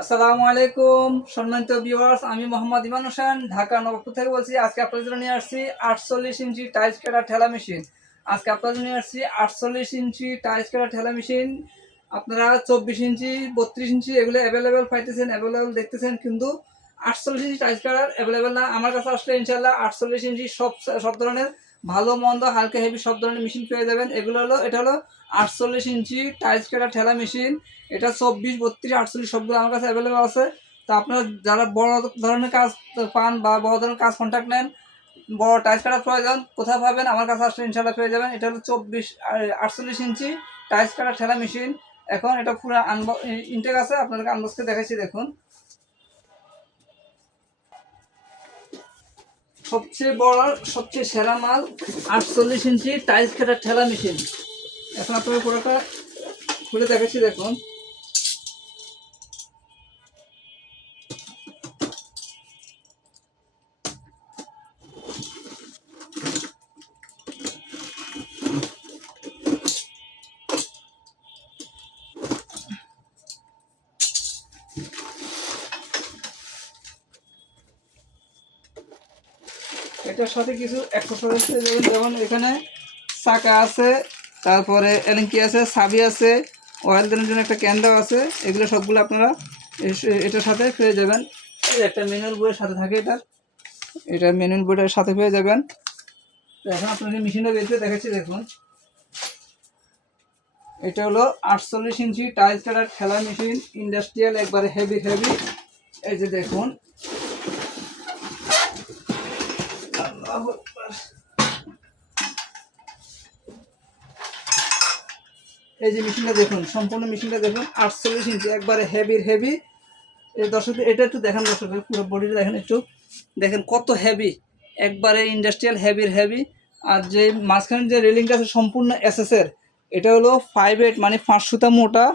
আসসালামু আলাইকুম সম্মানিত ভিউয়ার্স, আমি মোহাম্মদ ইমান হোসেন ঢাকা নবাবপুর থেকে বলছি। আজকে আপনাদের জন্য নিয়ে আসছি 48 ইঞ্চি টাইলস কাটার ঠেলা মেশিন। আজকে আপনাদের জন্য নিয়ে আসছি 48 ইঞ্চি টাইলস কাটার ঠেলা মেশিন। আপনারা 24 ইঞ্চি 32 ইঞ্চি এগুলো অ্যাভেলেবেল পাইতেছেন, অ্যাভেলেবেল দেখতেছেন, কিন্তু 48 ইঞ্চি টাইলস কাটার অ্যাভেলেবেল না। আমার কাছে আসলে ইনশাল্লাহ 48 ইঞ্চি সব সব ধরনের ভালো মন্দ হালকা হেভি সব ধরনের মেশিন পেয়ে যাবেন। এটা হলো 48 ইঞ্চি টাইলস কাটার ঠেলা মেশিন। এটা 24, 32, 48 সবগুলো আমার কাছে অ্যাভেলেবেল আছে। তো আপনারা যারা বড় ধরনের কাজ পান বা বড় ধরনের কাজ কন্ট্যাক্ট নেন, বড় টাইলস কাটার প্রয়োজন, কোথায় পাবেন? আমার কাছে আসলে ইনশাল্লাহ পেয়ে যাবেন। এটা হলো 48 ইঞ্চি টাইলস কাটার ঠেলা মেশিন। এখন এটা পুরো ইনটেক আছে, আপনাদেরকে আনবক্সকে দেখাচ্ছি। দেখুন, সবচেয়ে বড় সবচেয়ে সেরা মাল 48 ইঞ্চি টাইলস কাটার ঠেলা মেশিন। এখন আপনাদের পুরোটা খুলে দেখাচ্ছি। দেখুন, এটার সাথে কিছু অ্যাক্সেসরিজ পেয়ে যাবেন, যেমন এখানে চাকা আছে, তারপরে এলিঙ্কি আছে, চাবি আছে, অয়েল দেওয়ার জন্য একটা ক্যান দেওয়া আছে। এগুলো সবগুলো আপনারা এটার সাথে পেয়ে যাবেন। একটা ম্যানুয়াল বইয়ের সাথে থাকে এটা ম্যানুয়াল বইটার সাথে পেয়ে যাবেন। তো এখন আপনাকে মেশিনটা বের করে দেখাচ্ছি। দেখুন, এটা হলো 48 ইঞ্চি টাইলস কাটার ঠেলা মেশিন, ইন্ডাস্ট্রিয়াল, একবারে হেভি হেভি। এই যে দেখুন, এই যে মেশিনটা দেখুন, সম্পূর্ণ মেশিনটা দেখুন, 48 ইঞ্চি একবারে হেভির হেভি। এই দর্শক এটা একটু দেখেন, দর্শক পুরো বডিটা দেখেন, একটু দেখেন কত হেভি, একবারে ইন্ডাস্ট্রিয়াল হেভির হেভি। আর যে মাঝখানে যে রেলিংটা আছে সম্পূর্ণ এসএসের, এটা হলো 5/8 মানে 5 সুতা মোটা,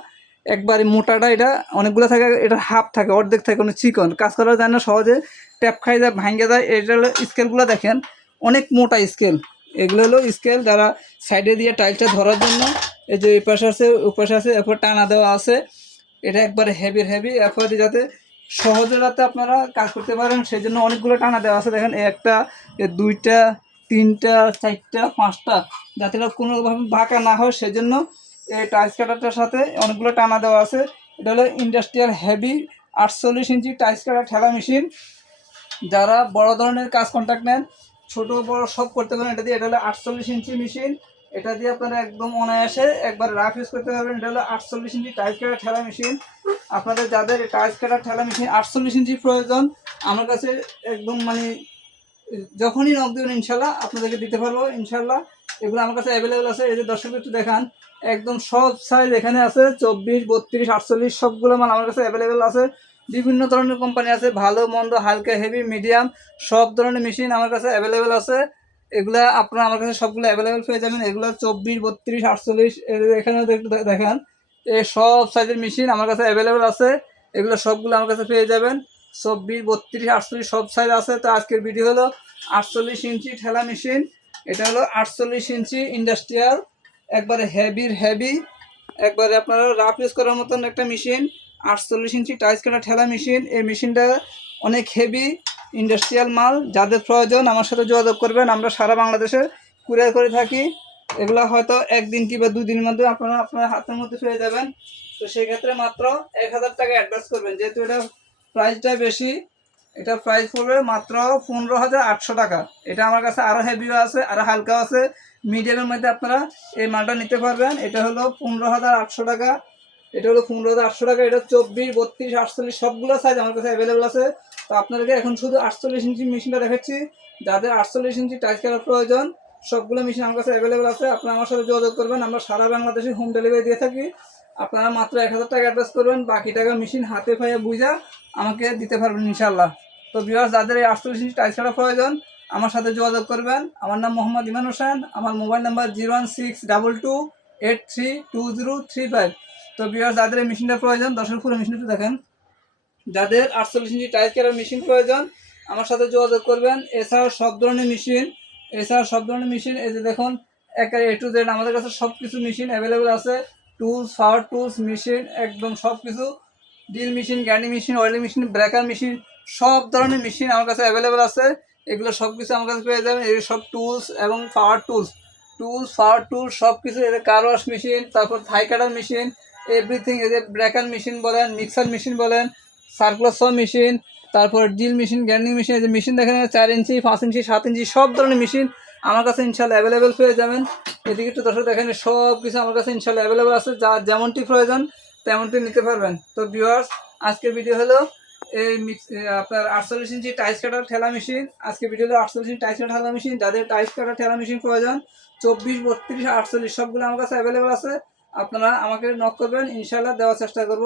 একবারে মোটাটা। এটা অনেকগুলো থাকে, এটা হাফ থাকে, অর্ধেক থাকে, কোনো চিকন কাজ করা যায় না, সহজে ট্যাপ খাই যায়, ভাঙে যায়। এটা হলো স্কেলগুলো দেখেন, অনেক মোটা স্কেল। এগুলো হলো স্কেল যারা সাইডে দিয়ে টাইলটা ধরার জন্য। এই যে এই পাশে আছে, ওই পাশে আছে, এরপর টানা দেওয়া আছে। এটা একবারে হেভির হেভি, এরপর যাতে সহজে যাতে আপনারা কাজ করতে পারেন সেই জন্য অনেকগুলো টানা দেওয়া আছে। দেখেন, একটা, দুইটা, তিনটা, চারটা, পাঁচটা, যাতে এটা কোনোভাবে বাঁকা না হয় সেই জন্য এই টাইলস কাটারটার সাথে অনেকগুলো টানা দেওয়া আছে। এটা হলো ইন্ডাস্ট্রিয়াল হেভি 48 ইঞ্চি টাইলস কাটার ঠেলা মেশিন। যারা বড় ধরনের কাজ কন্ট্যাক্ট নেন, ছোট বড় সব করতে পারেন এটা দিয়ে। এটা হলো 48 ইঞ্চি মেশিন, এটা দিয়ে আপনারা একদম অনায়াসে একবার রাফ ইউজ করতে পারবেন। এটা হলো 48 ইঞ্চি টাইলস কাটার ঠেলা মেশিন। আপনাদের যাদের টাইলস কাটার ঠেলা মেশিন 48 ইঞ্চি প্রয়োজন, আমার কাছে একদম মানে যখনই নক দেবেন ইনশাল্লাহ আপনাদেরকে দিতে পারবো ইনশাল্লাহ। এগুলো আমার কাছে অ্যাভেলেবেল আছে। এই যে দর্শক একটু দেখান, একদম সব সাইজ এখানে আছে, 24, 32, 48 সবগুলো মাল আমার কাছে অ্যাভেলেবেল আছে। বিভিন্ন ধরনের কোম্পানি আছে, ভালো মন্দ হালকা হেভি মিডিয়াম সব ধরনের মেশিন আমার কাছে অ্যাভেলেবেল আছে। এগুলা আপনারা আমার কাছে সবগুলো অ্যাভেলেবেল পেয়ে যাবেন। এগুলো 24, 32, 48 এখানে একটু দেখান, এই সব সাইজের মেশিন আমার কাছে অ্যাভেলেবেল আছে। এগুলো সবগুলো আমার কাছে পেয়ে যাবেন। 24, 32, 48 সব সাইজ আছে। তো আজকের ভিডিও হলো 48 ইঞ্চি ঠেলা মেশিন। এটা হলো 48 ইঞ্চি ইন্ডাস্ট্রিয়াল, একবারে হেভির হেভি, একবারে আপনারা রাফ ইউজ করার মতন একটা মেশিন। 48 ইঞ্চি টাইলস কাটা ঠেলা মেশিন। এই মেশিনটা অনেক হেভি ইন্ডাস্ট্রিয়াল মাল। যাদের প্রয়োজন আমার সাথে যোগাযোগ করবেন, আমরা সারা বাংলাদেশে কুরিয়ার করে থাকি। এগুলো হয়তো একদিন কিংবা 2 দিনের মধ্যে আপনারা আপনার হাতের মধ্যে পেয়ে যাবেন। তো সেই ক্ষেত্রে মাত্র 1000 টাকা অ্যাডভান্স করবেন, যেহেতু এটা প্রাইসটা বেশি। এটা প্রাইস পড়বে মাত্র 15,800 টাকা। এটা আমার কাছে আরও হেভিও আছে, আরও হালকাও আছে, মিডিয়ামের মধ্যে আপনারা এই মালটা নিতে পারবেন। এটা হলো 15,800 টাকা। এটা হলো 15,800 টাকা। এটা 24, 32, 48 সবগুলো সাইজ আমার কাছে অ্যাভেলেবেল আছে। তো আপনাদেরকে এখন শুধু 48 ইঞ্চি মেশিনটা দেখাচ্ছি। যাদের 48 ইঞ্চি টাইলস কাটার প্রয়োজন, সবগুলো মেশিন আমার কাছে অ্যাভেলেবেল আছে। আপনারা আমার সাথে যোগাযোগ করবেন, আমরা সারা বাংলাদেশে হোম ডেলিভারি দিয়ে থাকি। আপনারা মাত্র 1000 টাকা অ্যাডভান্স করবেন, বাকি টাকা মেশিন হাতে পায়ে বুঝা আমাকে দিতে পারবেন ইনশাল্লাহ। তো ভিউয়ার্স, যাদের এই 48 ইঞ্চি টাইলস কাটা প্রয়োজন আমার সাথে যোগাযোগ করবেন। আমার নাম মোহাম্মদ ইমান হোসেন, আমার মোবাইল নাম্বার 01622832035। তো ভিউয়ার্স, যাদের এই মেশিনটার প্রয়োজন, দর্শক পুরো মেশিনটা দেখেন, যাদের 48 ইঞ্চি টাইলস কাটার মেশিন প্রয়োজন আমার সাথে যোগাযোগ করবেন। এছাড়াও সব ধরনের মেশিন, এই যে দেখুন, একেবারে A to Z আমাদের কাছে সব কিছু মেশিন অ্যাভেলেবেল আছে। টুলস, পাওয়ার টুলস, মেশিন, একদম সব কিছু drill machine, grinding machine, welding machine, breaker machine, সব ধরনের মেশিন আমার কাছে অ্যাভেলেবেল আছে। এগুলো সব কিছু আমার কাছে পেয়ে যাবেন। এই সব টুলস এবং পাওয়ার টুলস সব কিছু, এদের কার ওয়াশ মেশিন, তারপর থাই কাটার মেশিন, এভরিথিং। এদের ব্রেকার মেশিন বলেন, মিক্সার মেশিন বলেন, সার্কুলার সব মেশিন, তারপর ড্রিল মেশিন, গ্রাইন্ডিং মেশিন। এই যে মেশিন দেখেন 4 ইঞ্চি, 5 ইঞ্চি, 7 ইঞ্চি সব ধরনের মেশিন আমার কাছে ইনশাল্লাহ অ্যাভেলেবেল পেয়ে যাবেন। এদিকে একটু দর্শক দেখেন, সব কিছু আমার কাছে ইনশাল্লাহ অ্যাভেলেবেল আছে, যা যেমনটি প্রয়োজন তেমনটি নিতে পারবেন। তো ভিউয়ার্স, আজকের ভিডিও হলো এই আপনার 48 ইঞ্চি টাইস কাটার ঠেলা মেশিন। আজকে ভিডিও হলো 48 ইঞ্চি টাইস কাটার ঠেলা মেশিন। যাদের টাইস কাটার ঠেলা মেশিন প্রয়োজন 24, 32, 48 সবগুলো আমার কাছে অ্যাভেলেবেল আছে। আপনারা আমাকে নক করবেন, ইনশাল্লাহ দেওয়ার চেষ্টা করব।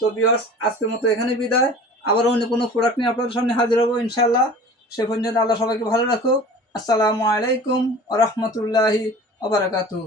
তো ভিউয়ার্স, আজকের মতো এখানে বিদায়। আবার অন্য কোনো প্রোডাক্ট নিয়ে আপনাদের সামনে হাজির হবো ইনশাল্লাহ। সে পর্যন্ত আল্লাহ সবাইকে ভালো রাখুক। আসসালামু আলাইকুম ওয়া রাহমাতুল্লাহি ওয়া বারাকাতুহু।